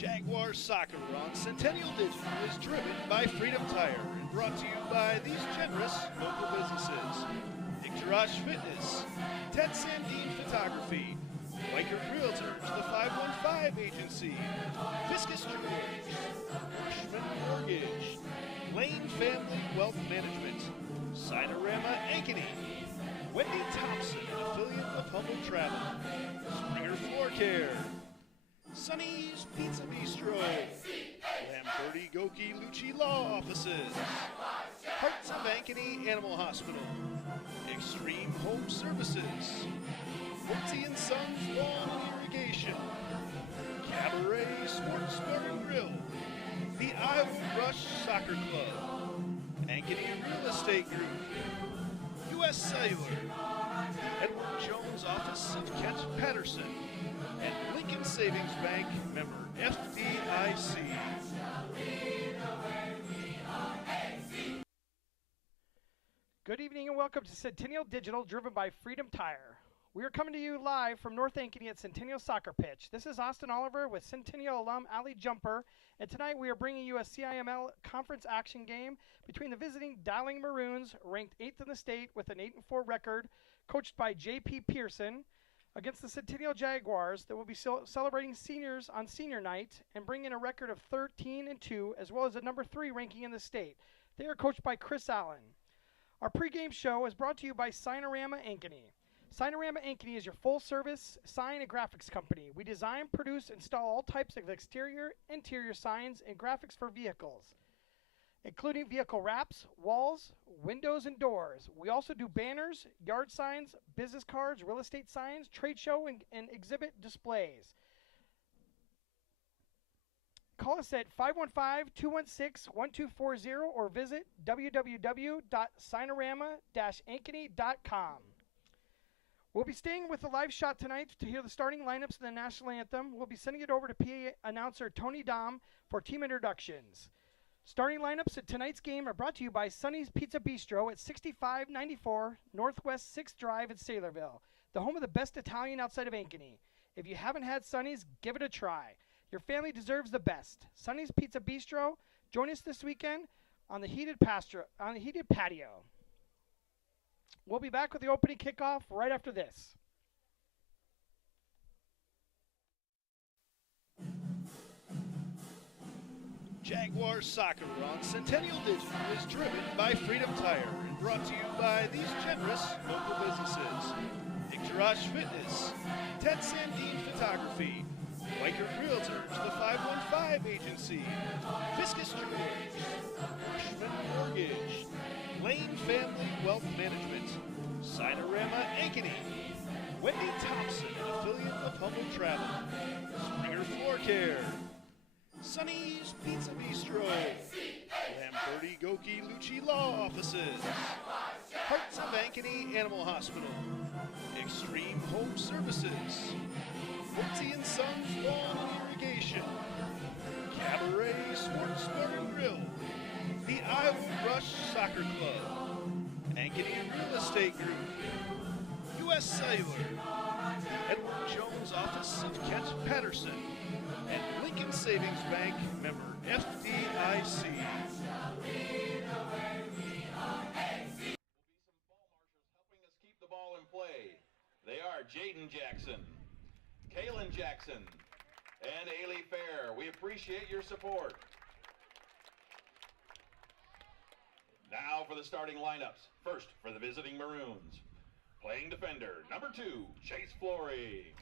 Jaguar Soccer on Centennial Digital is driven by Freedom Tire and brought to you by these generous local businesses. Introductory Fitness, Ted Sandine Photography, Biker Realtors, the 515 Agency, Fiscus Jewelers, Bushman Mortgage, Lane Family Wealth Management, Cinerama Ankeny, Wendy Thompson, an affiliate of Humble Travel, Springer Floor Care, Sonny's Pizza Bistro, Lamberti Goki Lucci Law Offices, Hearts of Ankeny Animal Hospital, Extreme Home Services, Woodsy & Sons Lawn and Irrigation, Cabaret Sports Bar and Grill, the Iowa Rush Soccer Club, Ankeny Real Estate Group, U.S. Cellular, Edward Jones Office of Kent Patterson, and Lincoln Savings Bank, member FDIC. Good evening and welcome to Centennial Digital, driven by Freedom Tire. We are coming to you live from North Ankeny at Centennial Soccer Pitch. This is Austin Oliver with Centennial alum Ali Jumper, and tonight we are bringing you a CIML conference action game between the visiting Dowling Maroons, ranked 8th in the state with an 8-4 record, coached by J.P. Pearson, against the Centennial Jaguars that will be celebrating seniors on senior night and bring in a record of 13-2, as well as a number 3 ranking in the state. They are coached by Chris Allen. Our pregame show is brought to you by Cinerama Ankeny. Cinerama Ankeny is your full-service sign and graphics company. We design, produce, install all types of exterior, interior signs and graphics for vehicles, including vehicle wraps, walls, windows, and doors. We also do banners, yard signs, business cards, real estate signs, trade show, and exhibit displays. Call us at 515-216-1240 or visit www.cinerama-ankeny.com. We'll be staying with the live shot tonight to hear the starting lineups of the national anthem. We'll be sending it over to PA announcer Tony Dom for team introductions. Starting lineups at tonight's game are brought to you by Sonny's Pizza Bistro at 6594 Northwest 6th Drive in Saylorville, the home of the best Italian outside of Ankeny. If you haven't had Sonny's, give it a try. Your family deserves the best. Sonny's Pizza Bistro. Join us this weekend on the heated patio. We'll be back with the opening kickoff right after this. Jaguar Soccer on Centennial Digital is driven by Freedom Tire and brought to you by these generous local businesses. Introductory Fitness, Ted Sandine Photography, Biker Realtors, the 515 Agency, Fiscus Jewelers, Bushman Mortgage, Lane Family Wealth Management, Cinerama Ankeny, Wendy Thompson, an affiliate of Humble Travel, Springer Floor Care, Sonny's Pizza Bistro, Lamberti Goki Lucci Law Offices, Hearts of Ankeny Animal Hospital, Extreme Home Services, Woodsy & Sons Lawn and Irrigation, Cabaret Sports Bar and Grill, the Iowa Rush Soccer Club, Ankeny Real Estate Group, U.S. Cellular, Edward Jones Office of Kent Patterson, and Lincoln Savings Bank, member FDIC. Keep the ball in play. They are Jaden Jackson, Kaylin Jackson, and Ailey Fair. We appreciate your support. Now for the starting lineups. First, for the visiting Maroons. Playing defender, number 2, Chase Flory.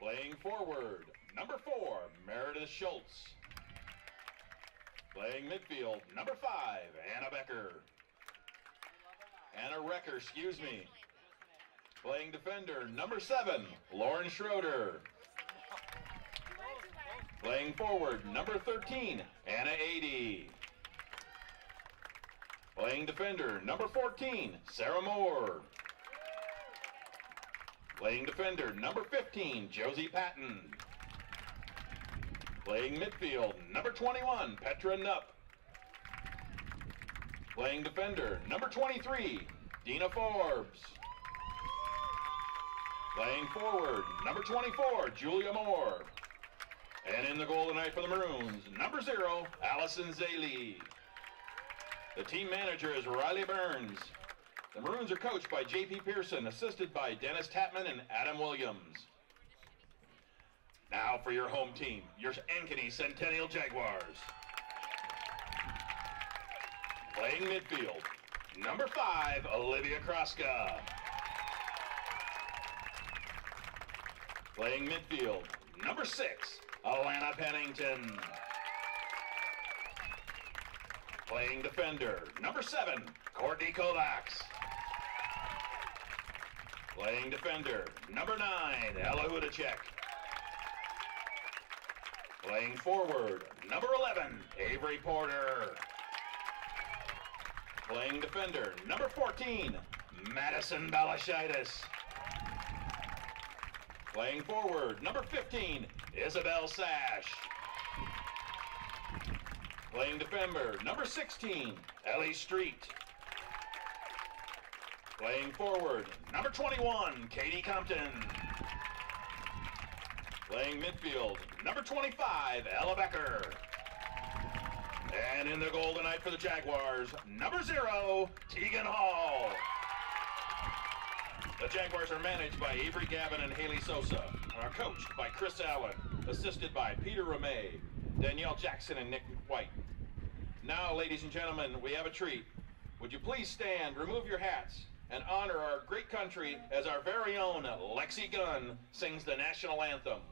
Playing forward, number 4, Meredith Schultz. Playing midfield, number 5, Anna Becker. Anna Recker, excuse me. Playing defender, number 7, Lauren Schroeder. Playing forward, number 13, Anna Adey. Playing defender, number 14, Sarah Moore. Playing defender, number 15, Josie Patton. Playing midfield, number 21, Petra Nupp. Playing defender, number 23, Dina Forbes. Playing forward, number 24, Julia Moore. And in the goal tonight for the Maroons, number 0, Allison Zaley. The team manager is Riley Burns. The Maroons are coached by J.P. Pearson, assisted by Dennis Tapman and Adam Williams. Now for your home team, your Ankeny Centennial Jaguars. Playing midfield, number 5, Olivia Kraska. Playing midfield, number 6, Alana Pennington. Playing defender, number 7, Courtney Kovacs. Playing defender, number 9, Ella Hudacek. Playing forward, number 11, Avery Porter. Playing defender, number 14, Madison Balashitis. Playing forward, number 15, Isabel Sash. Playing defender, number 16, Ellie Street. Playing forward, number 21, Katie Compton. Playing midfield, number 25, Ella Becker. And in the goal tonight for the Jaguars, number 0, Tegan Hall. The Jaguars are managed by Avery Gavin and Haley Sosa, and are coached by Chris Allen, assisted by Peter Ramey, Danielle Jackson, and Nick White. Now, ladies and gentlemen, we have a treat. Would you please stand, remove your hats, and honor our great country as our very own Lexi Gunn sings the national anthem.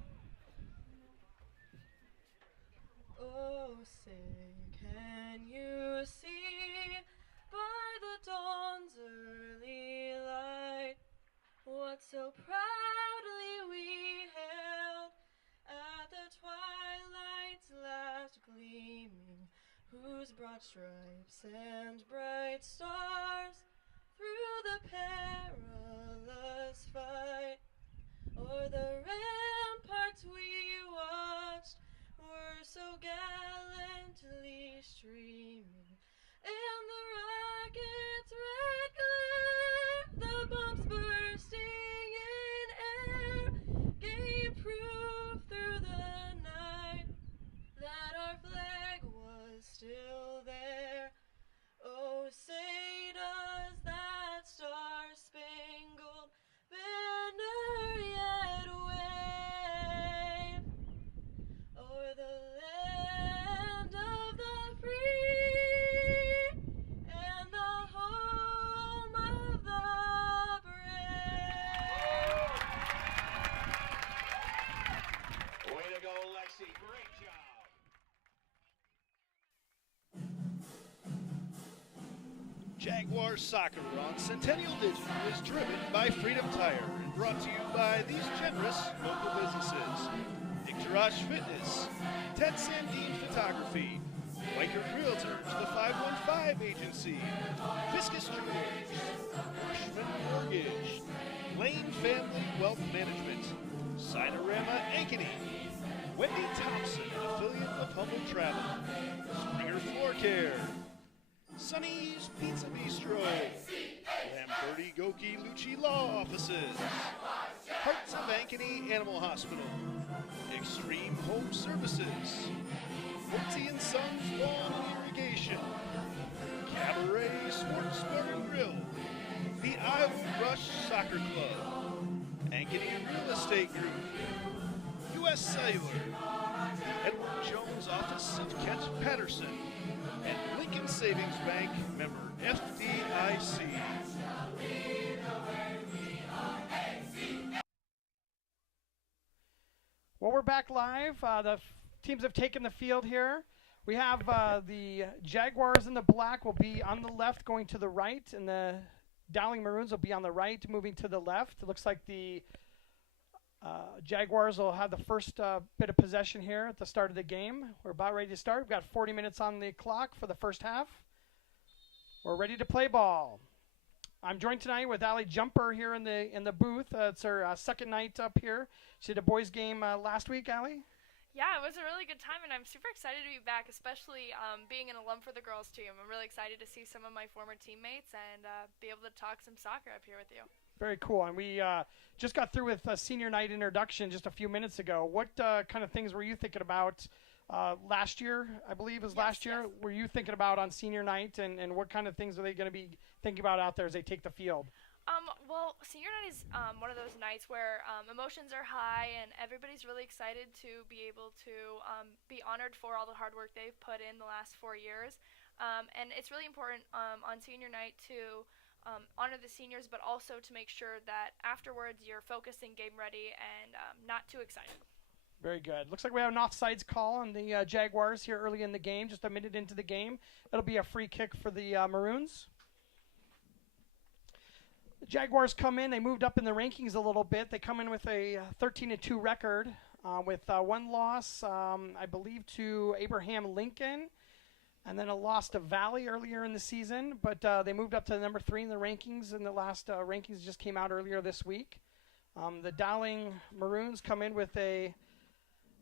Oh, say, can you see by the dawn's early light what so proudly we hailed at the twilight's last gleaming, whose broad stripes and bright stars through the perilous fight o'er the ramparts we watched were so gallantly streaming, and the rocket's red glare, the bombs bursting in air, gave proof through the night that our flag was still there. Oh, say does that star-spangled banner yet wave o'er the land of the free and the home of the brave? Way to go, Lexi. Great job. Jaguar Soccer on Centennial Digital is driven by Freedom Tire and brought to you by these generous local businesses. Garage Fitness, Ted Sandine Photography, White Realtors, the 515 Agency, Viscous Jewelers, Bushman Mortgage, Lane Family Wealth Management, Sinorama Ankeny, Wendy Thompson, an affiliate of Humble Travel, Springer Floor Care, Sonny's Pizza Bistro, Lamberti Goki Lucci Law Offices, Hearts of Ankeny Animal Hospital, Extreme Home Services, Woodsy & Sons Lawn and Irrigation, Cabaret Sports Bar and Grill, the Iowa Rush Soccer Club, Ankeny Real Estate Group, U.S. Cellular, Edward Jones Office of Kent Patterson, and Lincoln Savings Bank, member FDIC. Well, we're back live. The teams have taken the field here. We have the Jaguars in the black will be on the left going to the right, and the Dowling Maroons will be on the right moving to the left. It looks like the Jaguars will have the first bit of possession here at the start of the game. We're about ready to start. We've got 40 minutes on the clock for the first half. We're ready to play ball. I'm joined tonight with Allie Jumper here in the booth. It's her second night up here. She did a boys game last week, Allie? Yeah, it was a really good time, and I'm super excited to be back, especially being an alum for the girls' team. I'm really excited to see some of my former teammates and be able to talk some soccer up here with you. Very cool. And we just got through with senior night introduction just a few minutes ago. What kind of things were you thinking about last year? I believe it was last year. Yes. Were you thinking about on senior night, and what kind of things are they going to be thinking about out there as they take the field? Well, senior night is one of those nights where emotions are high and everybody's really excited to be able to be honored for all the hard work they've put in the last 4 years. And it's really important on senior night to honor the seniors, but also to make sure that afterwards you're focused and game ready and not too excited. Very good. Looks like we have an offsides call on the Jaguars here early in the game, just a minute into the game. It'll be a free kick for the Maroons. The Jaguars come in. They moved up in the rankings a little bit. They come in with a 13-2 record with one loss, I believe, to Abraham Lincoln, and then a loss to Valley earlier in the season. But they moved up to number 3 in the rankings, and the last rankings just came out earlier this week. The Dowling Maroons come in with a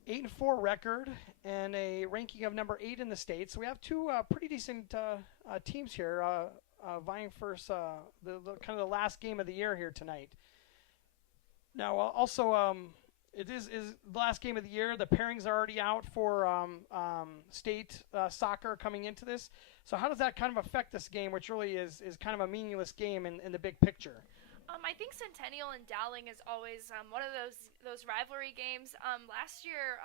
8-4 record and a ranking of number 8 in the state. So we have two pretty decent teams here vying for the kind of the last game of the year here tonight. Now, also, it is the last game of the year. The pairings are already out for state soccer coming into this. So how does that kind of affect this game, which really is kind of a meaningless game in the big picture? I think Centennial and Dowling is always one of those rivalry games. Last year,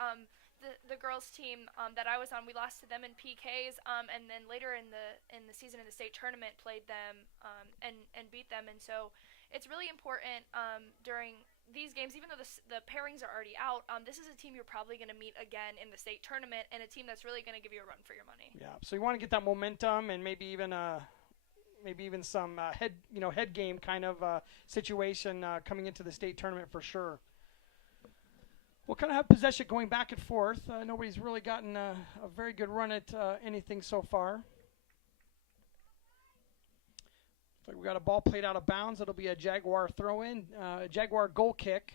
the girls team that I was on, we lost to them in PKs, and then later in the season in the state tournament played them and beat them. And so it's really important during these games, even though the pairings are already out. This is a team you're probably going to meet again in the state tournament, and a team that's really going to give you a run for your money. Yeah. So you want to get that momentum and maybe even some head game kind of situation coming into the state tournament for sure. We'll kind of have possession going back and forth. Nobody's really gotten a very good run at anything so far. So we got a ball played out of bounds. It'll be a Jaguar throw-in, Jaguar goal kick.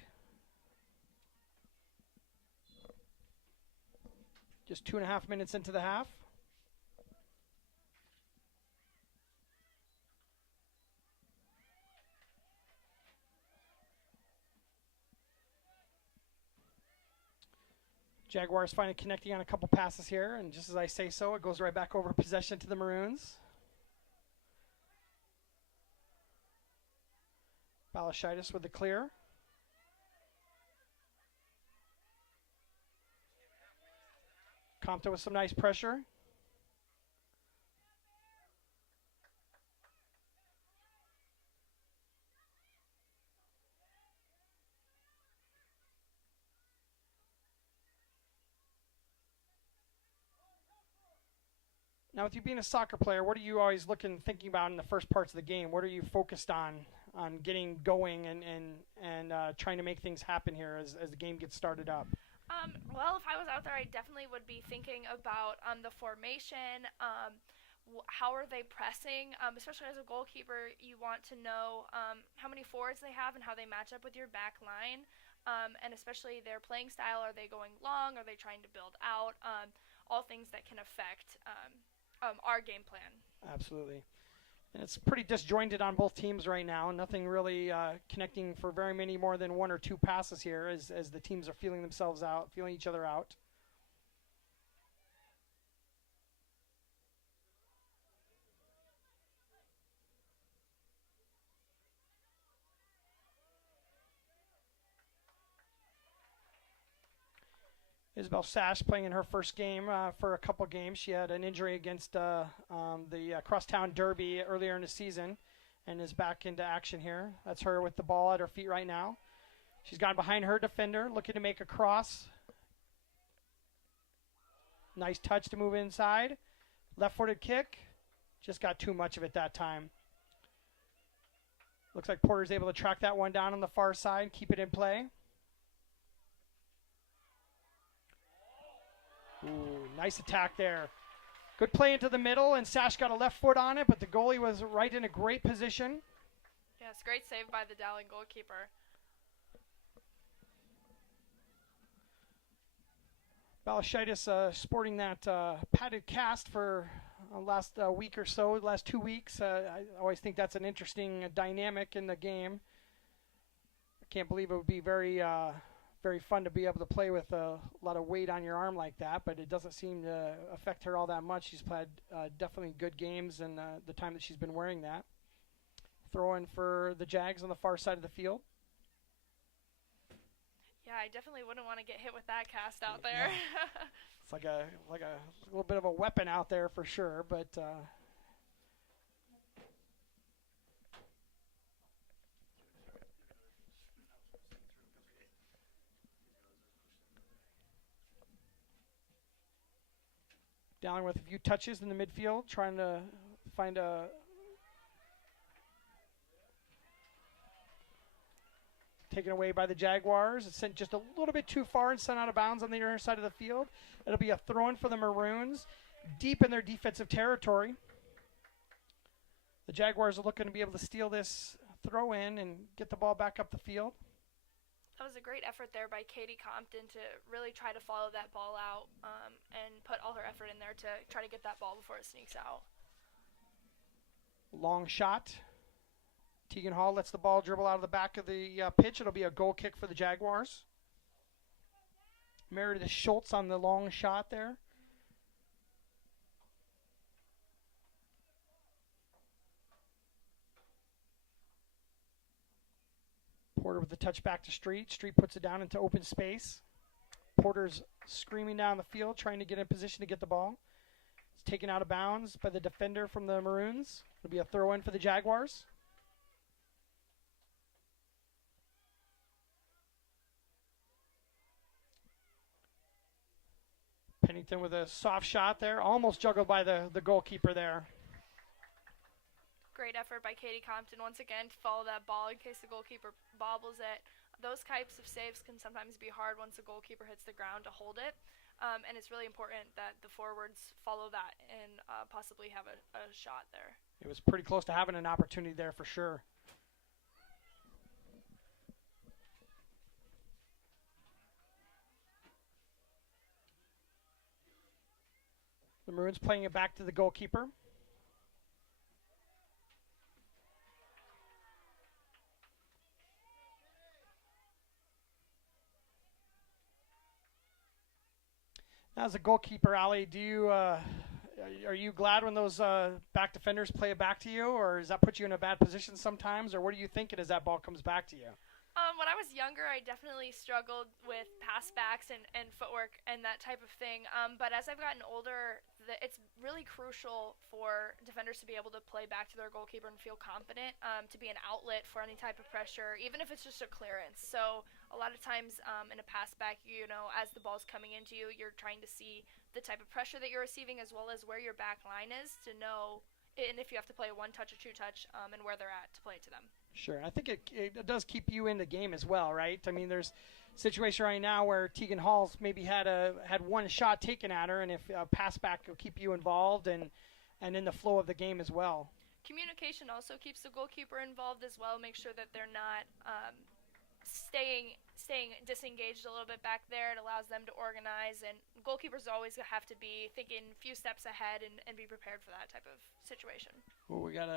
Just 2.5 minutes into the half. Jaguars finally connecting on a couple passes here, and just as I say so, it goes right back over possession to the Maroons. Balashitis with the clear. Compton with some nice pressure. Now, with you being a soccer player, what are you always thinking about in the first parts of the game? What are you focused on getting going and trying to make things happen here as the game gets started up? Well, if I was out there, I definitely would be thinking about the formation. How are they pressing? Especially as a goalkeeper, you want to know how many forwards they have and how they match up with your back line. And especially their playing style. Are they going long? Are they trying to build out? All things that can affect our game plan. Absolutely. And it's pretty disjointed on both teams right now. Nothing really connecting for very many more than one or two passes here as the teams are feeling each other out. Isabel Sash playing in her first game for a couple games. She had an injury against the Crosstown Derby earlier in the season and is back into action here. That's her with the ball at her feet right now. She's gone behind her defender, looking to make a cross. Nice touch to move inside. Left-footed kick. Just got too much of it that time. Looks like Porter's able to track that one down on the far side, keep it in play. Ooh, nice attack there. Good play into the middle, and Sash got a left foot on it, but the goalie was right in a great position. Yes, great save by the Dowling goalkeeper. Balashitis sporting that padded cast for last week or so, last 2 weeks. I always think that's an interesting dynamic in the game. can't believe it would be very very fun to be able to play with a lot of weight on your arm like that, but it doesn't seem to affect her all that much. She's played definitely good games in the time that she's been wearing that. Throw in for the Jags on the far side of the field. Yeah, I definitely wouldn't want to get hit with that cast out there. Yeah. It's like a little bit of a weapon out there for sure, but Dowling with a few touches in the midfield, trying to find a taken away by the Jaguars. It's sent just a little bit too far and sent out of bounds on the inner side of the field. It'll be a throw-in for the Maroons, deep in their defensive territory. The Jaguars are looking to be able to steal this throw-in and get the ball back up the field. That was a great effort there by Katie Compton to really try to follow that ball out and put all her effort in there to try to get that ball before it sneaks out. Long shot. Tegan Hall lets the ball dribble out of the back of the pitch. It'll be a goal kick for the Jaguars. Meredith Schultz on the long shot there. Porter with the touch back to Street. Street puts it down into open space. Porter's screaming down the field, trying to get in position to get the ball. It's taken out of bounds by the defender from the Maroons. It'll be a throw-in for the Jaguars. Pennington with a soft shot there. Almost juggled by the goalkeeper there. Great effort by Katie Compton once again to follow that ball in case the goalkeeper bobbles it. Those types of saves can sometimes be hard once the goalkeeper hits the ground to hold it. And it's really important that the forwards follow that and possibly have a shot there. It was pretty close to having an opportunity there for sure. The Maroons playing it back to the goalkeeper. Now, as a goalkeeper, Ali, do you are you glad when those back defenders play it back to you, or does that put you in a bad position sometimes, or what are you thinking as that ball comes back to you? When I was younger, I definitely struggled with pass backs and footwork and that type of thing. But as I've gotten older, it's really crucial for defenders to be able to play back to their goalkeeper and feel confident, to be an outlet for any type of pressure, even if it's just a clearance. So a lot of times in a pass back, as the ball's coming into you, you're trying to see the type of pressure that you're receiving as well as where your back line is to know, and if you have to play a one-touch or two-touch, and where they're at to play it to them. Sure. I think it does keep you in the game as well, right? I mean, there's a situation right now where Tegan Hall's maybe had one shot taken at her, and if a pass back will keep you involved and in the flow of the game as well. Communication also keeps the goalkeeper involved as well. Make sure that they're not staying disengaged a little bit back there. It allows them to organize, and goalkeepers always have to be thinking a few steps ahead and be prepared for that type of situation. Well, we got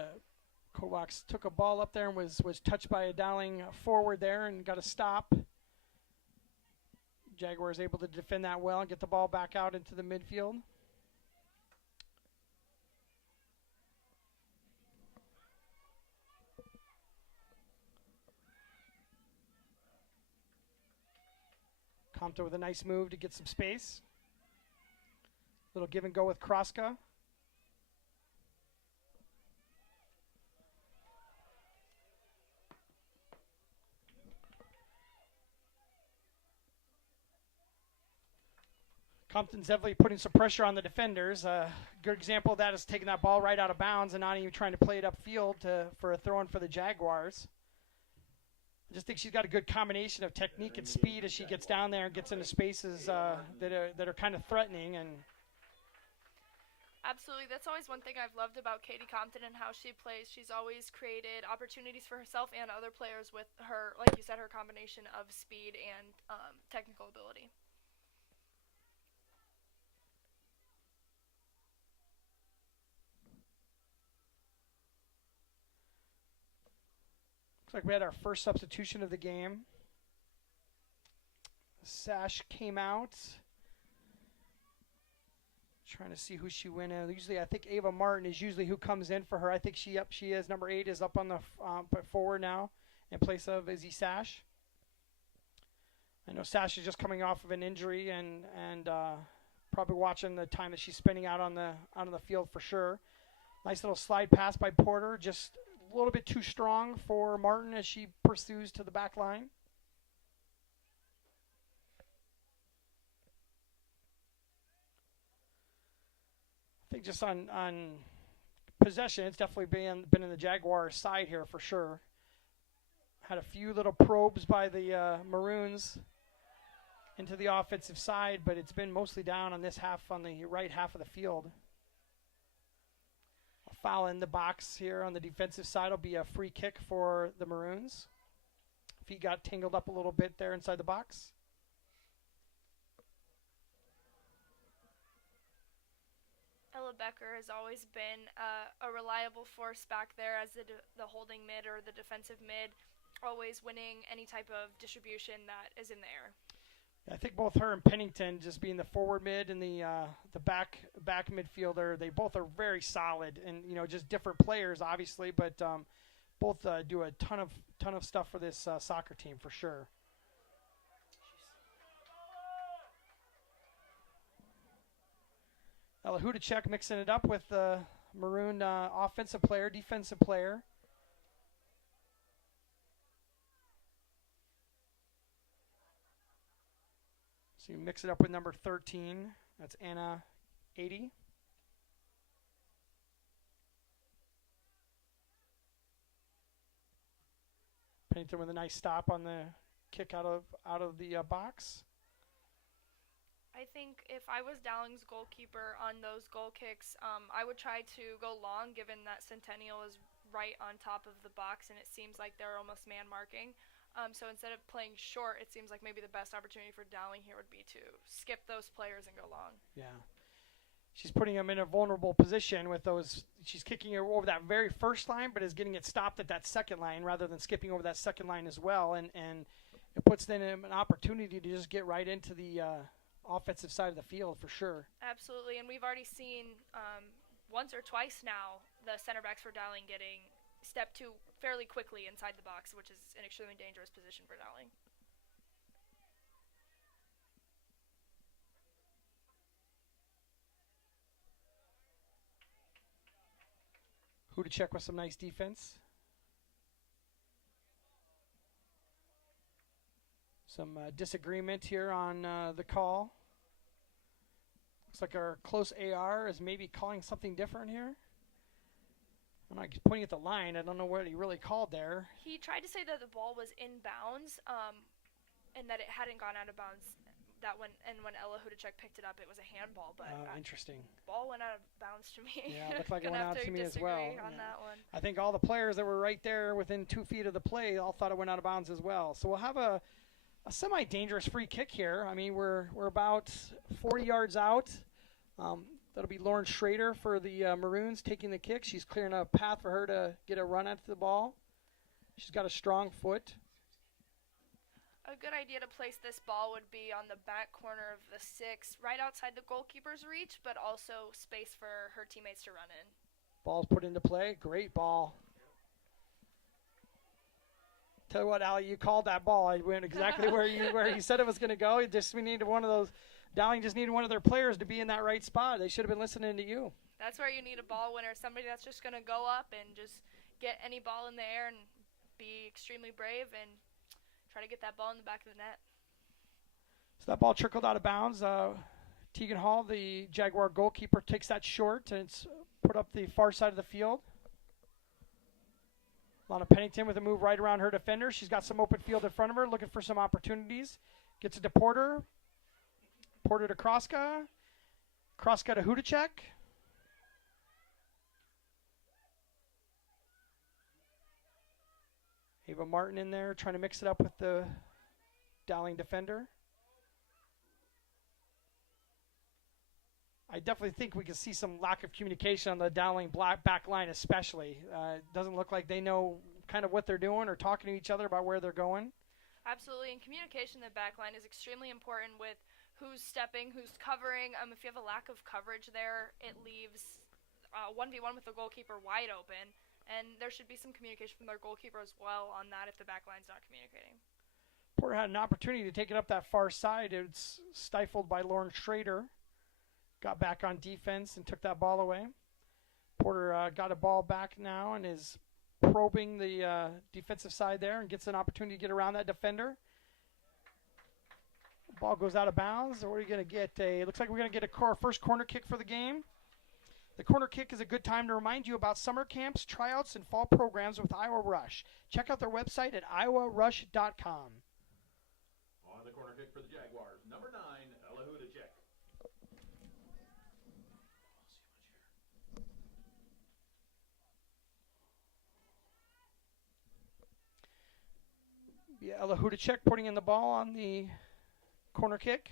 Kovacs took a ball up there and was touched by a Dowling forward there and got a stop. Jaguars able to defend that well and get the ball back out into the midfield. Compton with a nice move to get some space. Little give and go with Kroska. Compton's definitely putting some pressure on the defenders. Good example of that is taking that ball right out of bounds and not even trying to play it upfield for a throw-in for the Jaguars. I just think she's got a good combination of technique and speed as she gets down there and gets into spaces that are kind of threatening. And absolutely, that's always one thing I've loved about Katie Compton and how she plays. She's always created opportunities for herself and other players with her, like you said, her combination of speed and technical ability. Looks like we had our first substitution of the game. Sash came out. Trying to see who she went in. Usually, I think Ava Martin is usually who comes in for her. I think she is. Number 8 is up on the forward now in place of Izzy Sash. I know Sash is just coming off of an injury and probably watching the time that she's spending out on the field for sure. Nice little slide pass by Porter, just a little bit too strong for Martin as she pursues to the back line. I think just on possession, it's definitely been in the Jaguar side here for sure. Had a few little probes by the Maroons into the offensive side, but it's been mostly down on this half, on the right half of the field. A foul in the box here on the defensive side will be a free kick for the Maroons. Feet got tangled up a little bit there inside the box. Ella Becker has always been a reliable force back there as the holding mid or the defensive mid, always winning any type of distribution that is in the air. I think both her and Pennington, just being the forward mid and the back midfielder, they both are very solid and just different players obviously, but both do a ton of stuff for this soccer team for sure. Ella Hudacek mixing it up with the Maroon offensive player, defensive player. So you mix it up with number 13. That's Anna 80. Pennington with a nice stop on the kick out of the box. I think if I was Dowling's goalkeeper on those goal kicks, I would try to go long, given that Centennial is right on top of the box, and it seems like they're almost man marking. So instead of playing short, it seems like maybe the best opportunity for Dowling here would be to skip those players and go long. Yeah. She's putting them in a vulnerable position with those. She's kicking it over that very first line, but is getting it stopped at that second line rather than skipping over that second line as well. And it puts them in an opportunity to just get right into the offensive side of the field for sure. Absolutely, and we've already seen once or twice now the center backs for Dowling getting stepped to fairly quickly inside the box, which is an extremely dangerous position for Dowling. Hudacek with some nice defense. Some disagreement here on the call. Looks like our close AR is maybe calling something different here. I'm not pointing at the line. I don't know what he really called there. He tried to say that the ball was in bounds and that it hadn't gone out of bounds. When Ella Hudacek picked it up, it was a handball. But interesting. Ball went out of bounds to me. Yeah, it looked like it went out to me as well. On that one. I think all the players that were right there within 2 feet of the play all thought it went out of bounds as well. So we'll have a semi-dangerous free kick here. I mean, we're about 40 yards out. That'll be Lauren Schrader for the Maroons taking the kick. She's clearing a path for her to get a run at the ball. She's got a strong foot. A good idea to place this ball would be on the back corner of the 6, right outside the goalkeeper's reach, but also space for her teammates to run in. Ball's put into play. Great ball. Tell you what, Allie, you called that ball. I went exactly where you said it was going to go. We needed one of those. Dowling just needed one of their players to be in that right spot. They should have been listening to you. That's where you need a ball winner, somebody that's just going to go up and just get any ball in the air and be extremely brave and try to get that ball in the back of the net. So that ball trickled out of bounds. Tegan Hall, the Jaguar goalkeeper, takes that short, and it's put up the far side of the field. Lana Pennington with a move right around her defender. She's got some open field in front of her, looking for some opportunities. Gets it to Porter. Porter to Kroska. Kroska to Hudacek. Ava Martin in there trying to mix it up with the Dowling defender. I definitely think we can see some lack of communication on the Dowling back line especially. It doesn't look like they know kind of what they're doing or talking to each other about where they're going. Absolutely, and communication in the back line is extremely important with who's stepping, who's covering. If you have a lack of coverage there, it leaves 1v1 with the goalkeeper wide open, and there should be some communication from their goalkeeper as well on that if the back line's not communicating. Porter had an opportunity to take it up that far side. It's stifled by Lauren Schrader. Got back on defense and took that ball away. Porter got a ball back now and is probing the defensive side there and gets an opportunity to get around that defender. Ball goes out of bounds. What are you going to get? Looks like we're going to get a first corner kick for the game. The corner kick is a good time to remind you about summer camps, tryouts, and fall programs with Iowa Rush. Check out their website at iowarush.com. On the corner kick for the Jaguars, number 9, Ella Hudacek. Ella Hudacek putting in the ball on the corner kick.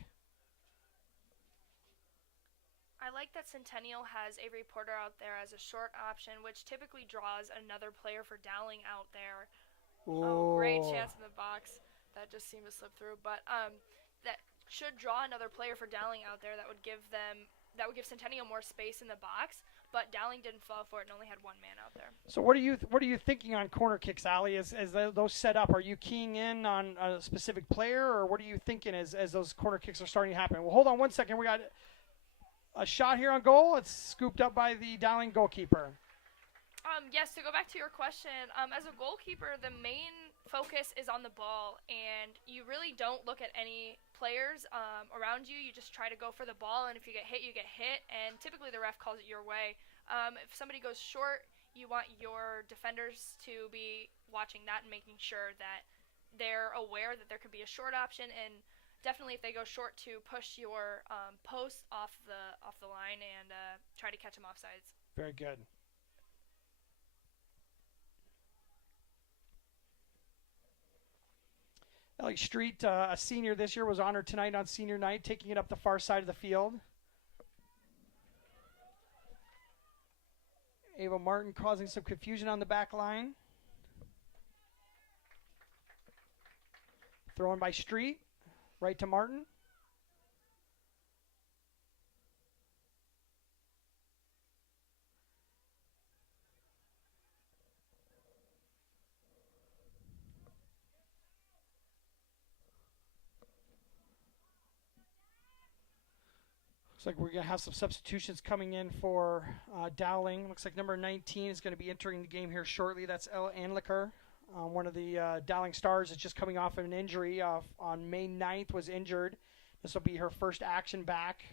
I like that Centennial has Avery Porter out there as a short option, which typically draws another player for Dowling out there. Oh, great chance in the box. That just seemed to slip through. But that should draw another player for Dowling out there that would give Centennial more space in the box. But Dowling didn't fall for it and only had one man out there. So what are you thinking on corner kicks, Allie? As those set up, are you keying in on a specific player, or what are you thinking as those corner kicks are starting to happen? Well, hold on one second. We got a shot here on goal. It's scooped up by the Dowling goalkeeper. Yes, to go back to your question, as a goalkeeper, the main focus is on the ball, and you really don't look at any players around you. You just try to go for the ball, and if you get hit, you get hit, and typically the ref calls it your way. If somebody goes short, you want your defenders to be watching that and making sure that they're aware that there could be a short option, and definitely if they go short, to push your post off the line and try to catch them offsides. Very good. Ellie Street, a senior this year, was honored tonight on senior night, taking it up the far side of the field. Ava Martin causing some confusion on the back line. Thrown by Street, right to Martin. Looks like we're going to have some substitutions coming in for Dowling. Looks like number 19 is going to be entering the game here shortly. That's Ella Anliker. One of the Dowling stars is just coming off of an injury. On May 9th was injured. This will be her first action back,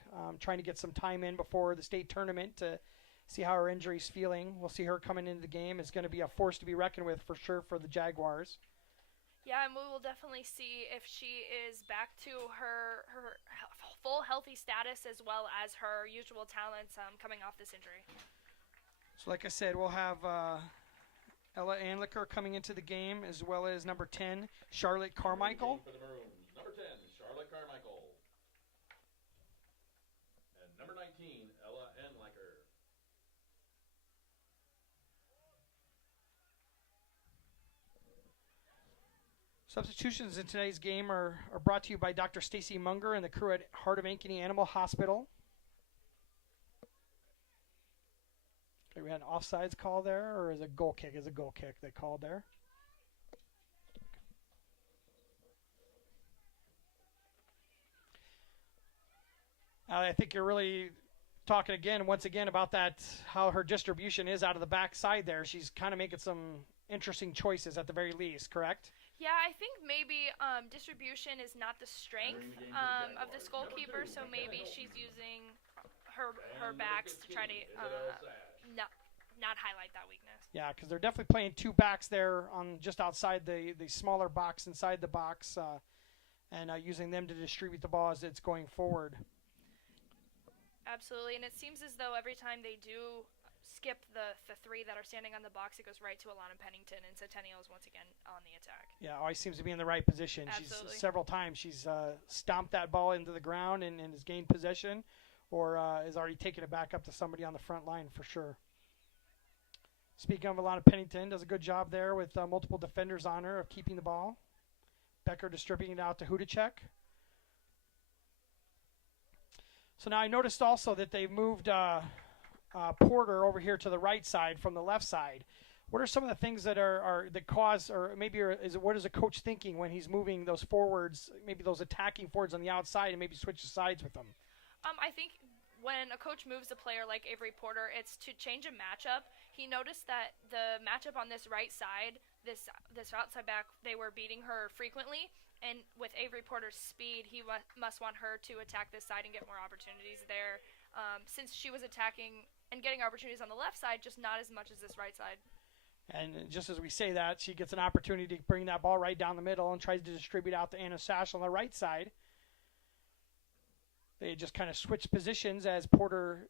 trying to get some time in before the state tournament to see how her injury's feeling. We'll see her coming into the game. It's going to be a force to be reckoned with for sure for the Jaguars. Yeah, and we will definitely see if she is back to her full healthy status as well as her usual talents coming off this injury. So like I said, we'll have Ella Anliker coming into the game, as well as number 10, Charlotte Carmichael. For the Maroons, number 10, Charlotte Carmichael. And number 19, Ella Anliker. Substitutions in today's game are brought to you by Dr. Stacy Munger and the crew at Heart of Ankeny Animal Hospital. Okay, we had an offsides call there, or is it a goal kick? Is a goal kick they called there. I think you're really talking once again about that, how her distribution is out of the backside there. She's kind of making some interesting choices at the very least, correct? Yeah, I think maybe distribution is not the strength of this goalkeeper, so maybe she's using her backs to try to not highlight that weakness. Yeah, because they're definitely playing two backs there on just outside the smaller box inside the box, and using them to distribute the ball as it's going forward. Absolutely, and it seems as though every time they do skip the three that are standing on the box, it goes right to Alana Pennington, and Centennial is once again on the attack. Yeah, always seems to be in the right position. Absolutely. Several times she's stomped that ball into the ground and has gained possession, or has already taken it back up to somebody on the front line for sure. Speaking of Alana Pennington, does a good job there with multiple defenders on her of keeping the ball. Becker distributing it out to Hudacek. So now I noticed also that they've moved Porter over here to the right side from the left side. What are some of the things that are that cause, or maybe what is a coach thinking when he's moving those forwards, maybe those attacking forwards on the outside, and maybe switch sides with them? I think when a coach moves a player like Avery Porter, it's to change a matchup. He noticed that the matchup on this right side, this outside back, they were beating her frequently. And with Avery Porter's speed, he must want her to attack this side and get more opportunities there. Since she was attacking and getting opportunities on the left side, just not as much as this right side. And just as we say that, she gets an opportunity to bring that ball right down the middle and tries to distribute out to Anna Sash on the right side. They just kind of switched positions as Porter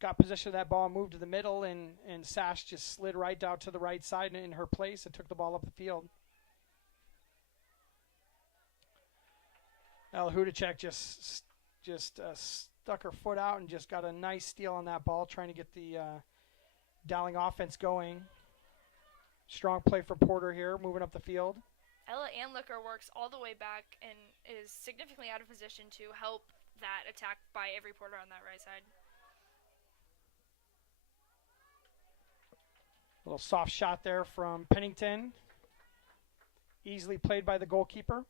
got possession of that ball, moved to the middle, and Sash just slid right out to the right side in her place and took the ball up the field. Ella Hudacek just stuck her foot out and just got a nice steal on that ball, trying to get the Dowling offense going. Strong play for Porter here, moving up the field. Ella Anlicker works all the way back and is significantly out of position to help that attack by Avery Porter on that right side. Little soft shot there from Pennington. Easily played by the goalkeeper.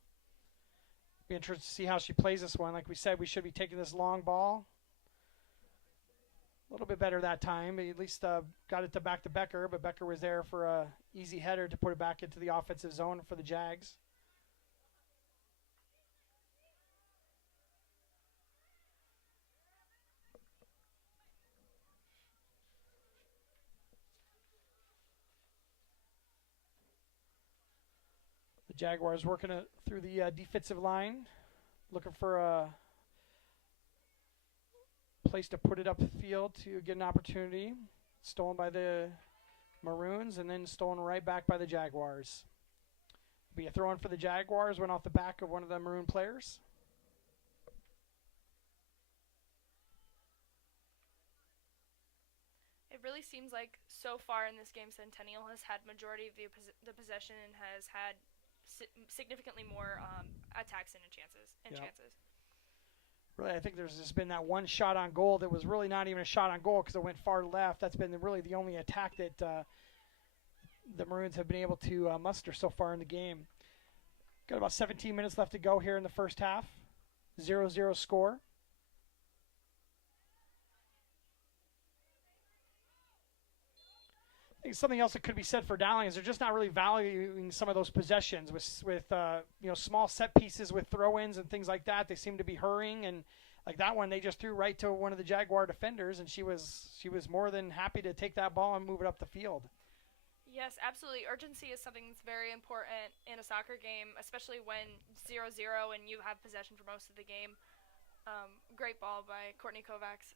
Be interested to see how she plays this one. Like we said, we should be taking this long ball. A little bit better that time. He at least got it back to Becker, but Becker was there for a easy header to put it back into the offensive zone for the Jags. The Jaguars working it through the defensive line, looking for a place to put it up the field to get an opportunity. Stolen by the Maroons and then stolen right back by the Jaguars. Be a throw-in for the Jaguars, went off the back of one of the Maroon players. It really seems like so far in this game, Centennial has had majority of the possession and has had significantly more attacks and chances. Really, I think there's just been that one shot on goal that was really not even a shot on goal because it went far left. That's been really the only attack that the Maroons have been able to muster so far in the game. Got about 17 minutes left to go here in the first half. 0-0 score. I think something else that could be said for Dowling is they're just not really valuing some of those possessions with small set pieces with throw-ins and things like that. They seem to be hurrying, and like that one, they just threw right to one of the Jaguar defenders, and she was more than happy to take that ball and move it up the field. Yes, absolutely. Urgency is something that's very important in a soccer game, especially when 0-0 and you have possession for most of the game. Great ball by Courtney Kovacs.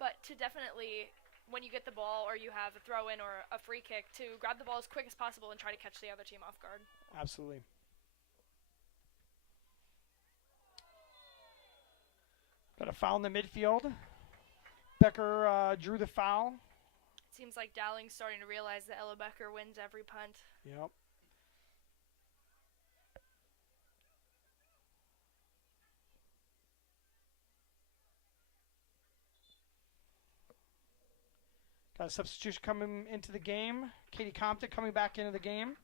But to definitely, when you get the ball or you have a throw-in or a free kick, to grab the ball as quick as possible and try to catch the other team off guard. Absolutely. Got a foul in the midfield. Becker drew the foul. Seems like Dowling's starting to realize that Ella Becker wins every punt. Yep. Got a substitution coming into the game. Katie Compton coming back into the game.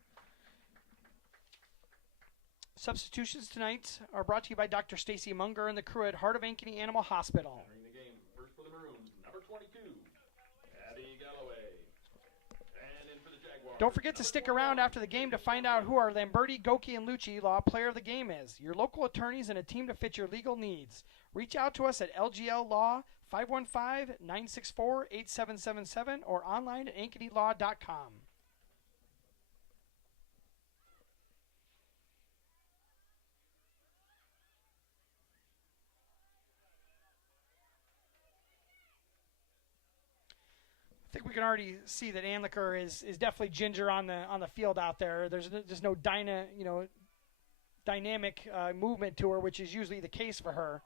Substitutions tonight are brought to you by Dr. Stacy Munger and the crew at Heart of Ankeny Animal Hospital. Entering the game, first for the Maroons, number 22, Abby Galloway. And in for the Jaguars. Don't forget to stick around after the game to find out who our Lamberti, Goki, and Lucci Law Player of the Game is. Your local attorneys and a team to fit your legal needs. Reach out to us at LGL Law 515-964-8777 or online at ankenylaw.com. I think we can already see that Anlicker is definitely ginger on the field out there. There's just no dynamic movement to her, which is usually the case for her.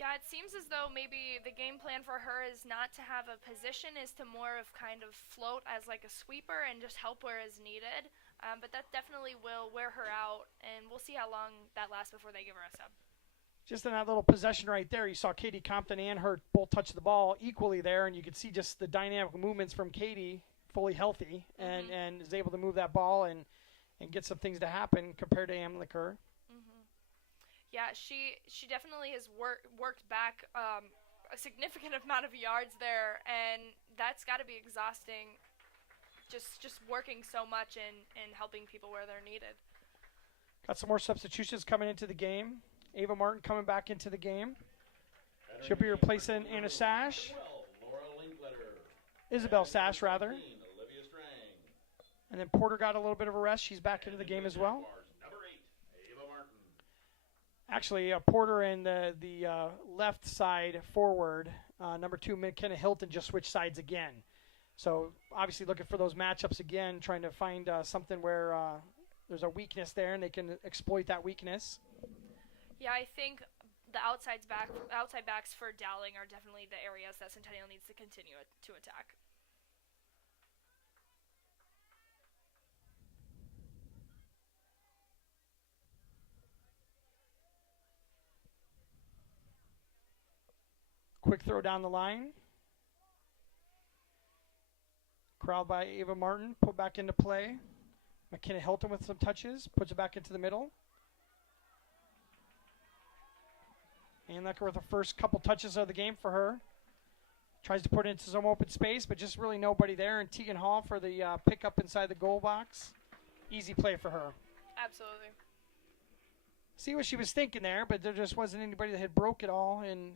Yeah, it seems as though maybe the game plan for her is not to have a position, is to more of kind of float as like a sweeper and just help where is needed. But that definitely will wear her out, and we'll see how long that lasts before they give her a sub. Just in that little possession right there, you saw Katie Compton and her both touch the ball equally there, and you could see just the dynamic movements from Katie, fully healthy, and is able to move that ball and get some things to happen compared to Amlicker. Yeah, she definitely has worked back a significant amount of yards there, and that's got to be exhausting, just working so much and helping people where they're needed. Got some more substitutions coming into the game. Ava Martin coming back into the game. She'll be replacing Anna Sash. Isabel Sash, rather. And then Porter got a little bit of a rest. She's back into the game as well. Actually, Porter and the left side forward, number 2, McKenna Hilton, just switched sides again. So obviously looking for those matchups again, trying to find something where there's a weakness there and they can exploit that weakness. Yeah, I think the outside backs for Dowling are definitely the areas that Centennial needs to continue to attack. Quick throw down the line. Corralled by Ava Martin, put back into play. McKenna Hilton with some touches, puts it back into the middle. Anlicker with the first couple touches of the game for her. Tries to put it into some open space, but just really nobody there. And Tegan Hall for the pickup inside the goal box. Easy play for her. Absolutely. See what she was thinking there, but there just wasn't anybody that had broke it all. And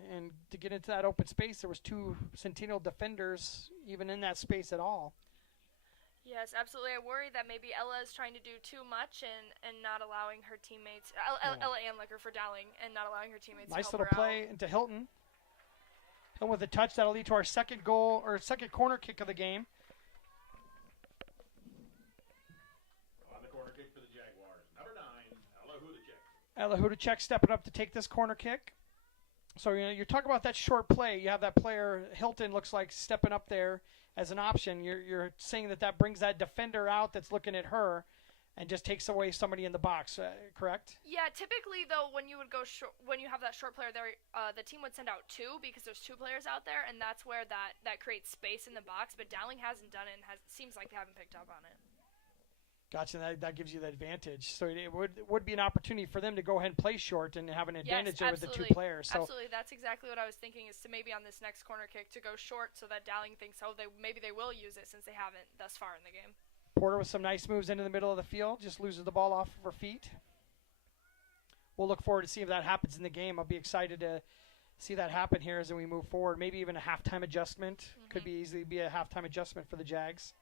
to get into that open space, there was 2 Centennial defenders even in that space at all. Yes, absolutely. I worry that maybe Ella is trying to do too much and not allowing her teammates, Ella Anlicker for Dowling, and not allowing her teammates nice to help little her play out. into Hilton. Hilton with a touch that'll lead to our second goal, or second corner kick of the game. On the corner kick for the Jaguars, number 9, Ella Hudacek. Ella Hudacek stepping up to take this corner kick. So you're talking about that short play. You have that player, Hilton, looks like stepping up there as an option. You're saying that brings that defender out that's looking at her and just takes away somebody in the box, correct? Yeah, typically though, when you would go when you have that short player there, the team would send out 2 because there's 2 players out there, and that's where that creates space in the box. But Dowling hasn't done it, and seems like they haven't picked up on it. Gotcha. That gives you the advantage. So it would be an opportunity for them to go ahead and play short and have an advantage over the 2 players. So absolutely. That's exactly what I was thinking, is to maybe on this next corner kick to go short so that Dowling thinks, maybe they will use it since they haven't thus far in the game. Porter with some nice moves into the middle of the field, just loses the ball off of her feet. We'll look forward to see if that happens in the game. I'll be excited to see that happen here as we move forward. Maybe even a halftime adjustment. Could easily be a halftime adjustment for the Jags.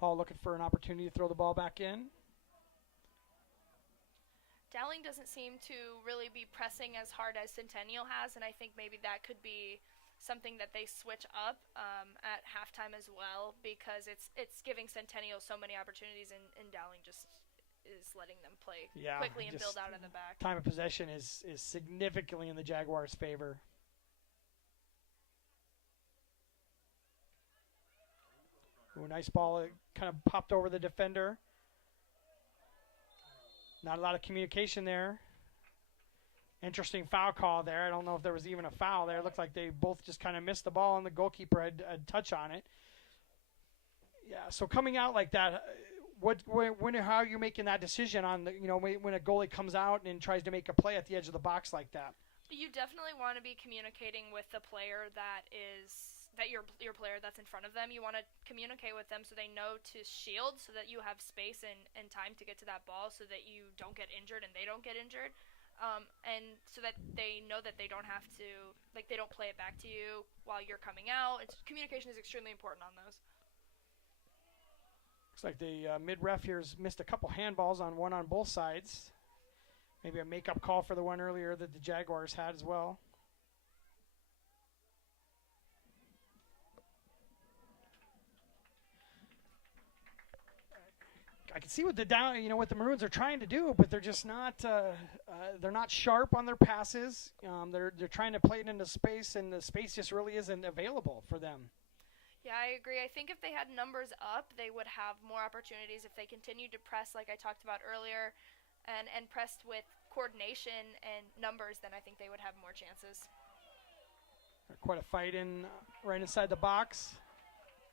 Hall looking for an opportunity to throw the ball back in. Dowling doesn't seem to really be pressing as hard as Centennial has, and I think maybe that could be something that they switch up at halftime as well, because it's giving Centennial so many opportunities, and Dowling just is letting them play quickly and build out of the back. Time of possession is significantly in the Jaguars' favor. Ooh, nice ball. It kind of popped over the defender. Not a lot of communication there. Interesting foul call there. I don't know if there was even a foul there. It looked like they both just kind of missed the ball, and the goalkeeper had a touch on it. Yeah, so coming out like that, how are you making that decision on when a goalie comes out and tries to make a play at the edge of the box like that? You definitely want to be communicating with the player your player that's in front of them. You want to communicate with them so they know to shield, so that you have space and time to get to that ball, so that you don't get injured and they don't get injured, and so that they know that they don't have to, they don't play it back to you while you're coming out. Communication is extremely important on those. Looks like the mid-ref here's missed a couple handballs on both sides. Maybe a make-up call for the one earlier that the Jaguars had as well. I can see what what the Maroons are trying to do, but they're just not they're not sharp on their passes. They're trying to play it into space, and the space just really isn't available for them. Yeah, I agree. I think if they had numbers up, they would have more opportunities. If they continued to press like I talked about earlier and pressed with coordination and numbers, then I think they would have more chances. Quite a fight right inside the box.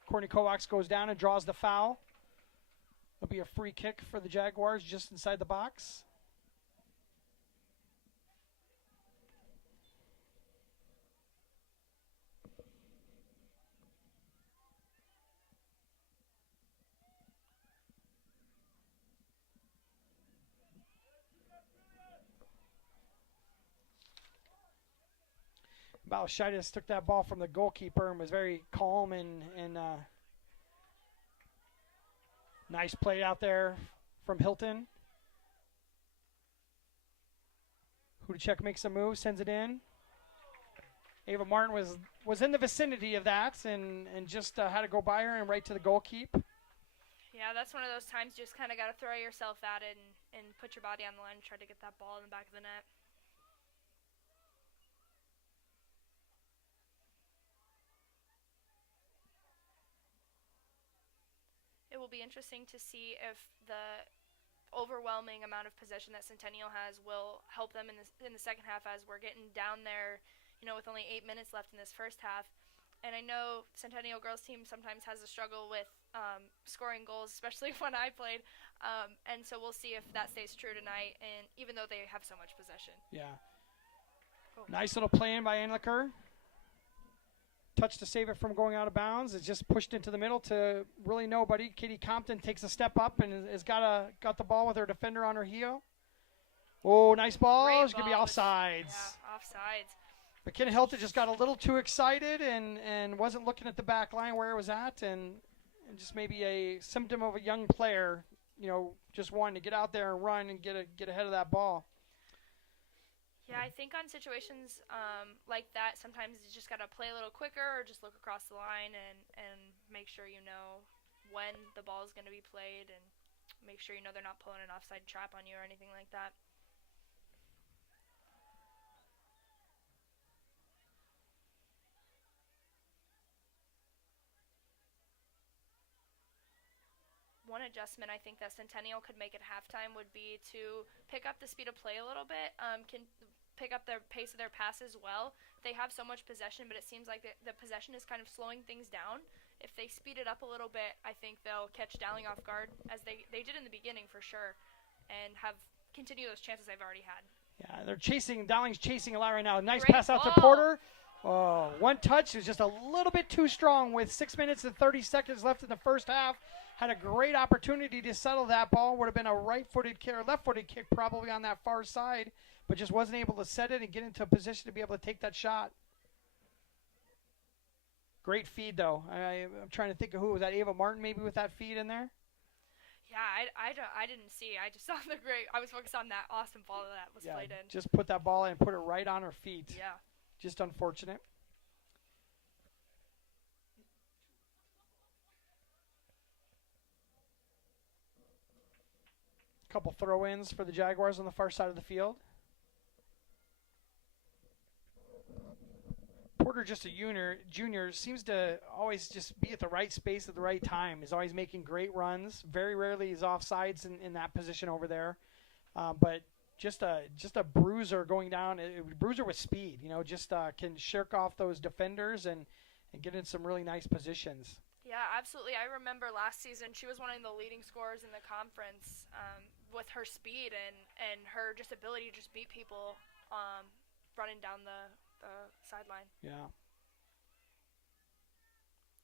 Courtney Kovacs goes down and draws the foul. It'll be a free kick for the Jaguars just inside the box. Balashaitis took that ball from the goalkeeper and was very calm and nice play out there from Hilton. Hudacek makes a move, sends it in. Ava Martin was in the vicinity of that and just had to go by her and right to the goalkeep. Yeah, that's one of those times you just kind of got to throw yourself at it and put your body on the line and try to get that ball in the back of the net. It will be interesting to see if the overwhelming amount of possession that Centennial has will help them in the second half, as we're getting down there, with only 8 minutes left in this first half. And I know Centennial girls team sometimes has a struggle with scoring goals, especially when I played. And so we'll see if that stays true tonight, and even though they have so much possession. Yeah. Oh. Nice little play in by Anliker. Touch to save it from going out of bounds. It's just pushed into the middle to really nobody. Katie Compton takes a step up and has got the ball with her defender on her heel. Oh, nice ball. It's going to be offsides. Yeah, offsides. McKenna Hilton just got a little too excited and wasn't looking at the back line where it was at, and just maybe a symptom of a young player, just wanting to get out there and run and get ahead of that ball. Yeah, I think on situations like that, sometimes you just got to play a little quicker or just look across the line and make sure you know when the ball is going to be played and make sure they're not pulling an offside trap on you or anything like that. One adjustment I think that Centennial could make at halftime would be to pick up the speed of play a little bit, can pick up the pace of their pass as well. They have so much possession, but it seems like the possession is kind of slowing things down. If they speed it up a little bit, I think they'll catch Dowling off guard, as they did in the beginning for sure, and have continue those chances they've already had. Yeah, Dowling's chasing a lot right now. Nice Great pass out to ball. Porter. Oh, one touch is just a little bit too strong with 6 minutes and 30 seconds left in the first half. Had a great opportunity to settle that ball. Would have been a right-footed kick or left-footed kick probably on that far side, but just wasn't able to set it and get into a position to be able to take that shot. Great feed, though. I'm trying to think of who was that. Ava Martin maybe with that feed in there? Yeah, I didn't see. I just saw I was focused on that awesome ball that was played in. Just put that ball in and put it right on her feet. Yeah. Just unfortunate. Couple throw-ins for the Jaguars on the far side of the field. Porter, just a junior, seems to always just be at the right space at the right time. Is always making great runs. Very rarely is offsides in that position over there. But just a bruiser going down, a bruiser with speed. Just can shirk off those defenders and get in some really nice positions. Yeah, absolutely. I remember last season she was one of the leading scorers in the conference with her speed and her just ability to just beat people running down the sideline. Yeah.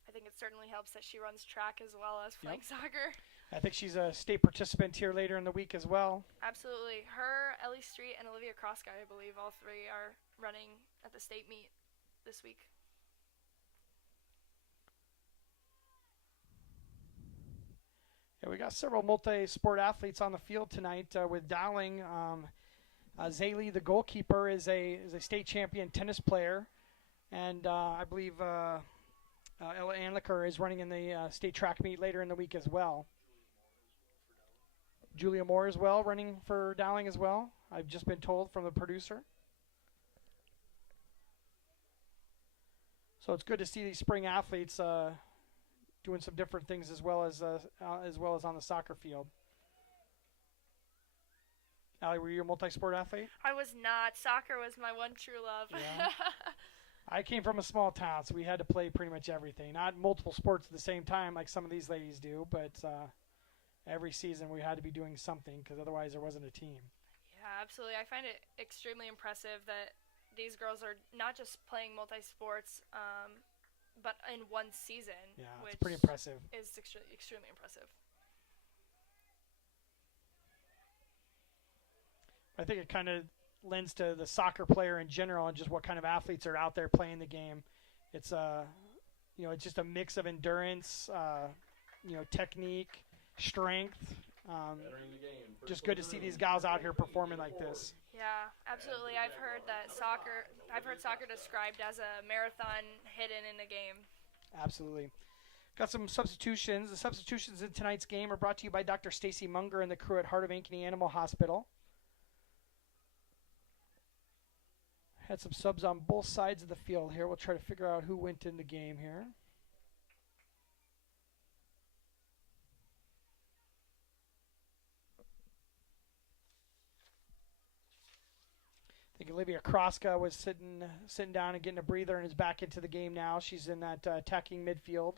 I think it certainly helps that she runs track as well as playing soccer. I think she's a state participant here later in the week as well. Absolutely. Her, Ellie Street, and Olivia Crossguy, I believe, all three are running at the state meet this week. Yeah, we got several multi-sport athletes on the field tonight with Dowling. Zaylee, the goalkeeper, is a state champion tennis player, and I believe Ella Anliker is running in the state track meet later in the week as well. Julia Moore as well, running for Dowling as well. I've just been told from the producer. So it's good to see these spring athletes doing some different things as well as on the soccer field. Allie, were you a multi-sport athlete? I was not. Soccer was my one true love. Yeah. I came from a small town, so we had to play pretty much everything. Not multiple sports at the same time like some of these ladies do, but every season we had to be doing something because otherwise there wasn't a team. Yeah, absolutely. I find it extremely impressive that these girls are not just playing multi-sports, but in one season. Yeah, which it's pretty impressive. Is extremely impressive. I think it kind of lends to the soccer player in general and just what kind of athletes are out there playing the game. It's it's just a mix of endurance, technique, strength. Just good to see these gals out here performing like this. Yeah, absolutely. I've heard soccer described as a marathon hidden in a game. Absolutely. Got some substitutions. The substitutions in tonight's game are brought to you by Dr. Stacy Munger and the crew at Heart of Ankeny Animal Hospital. Had some subs on both sides of the field here. We'll try to figure out who went in the game here. I think Olivia Kroska was sitting down and getting a breather and is back into the game now. She's in that attacking midfield.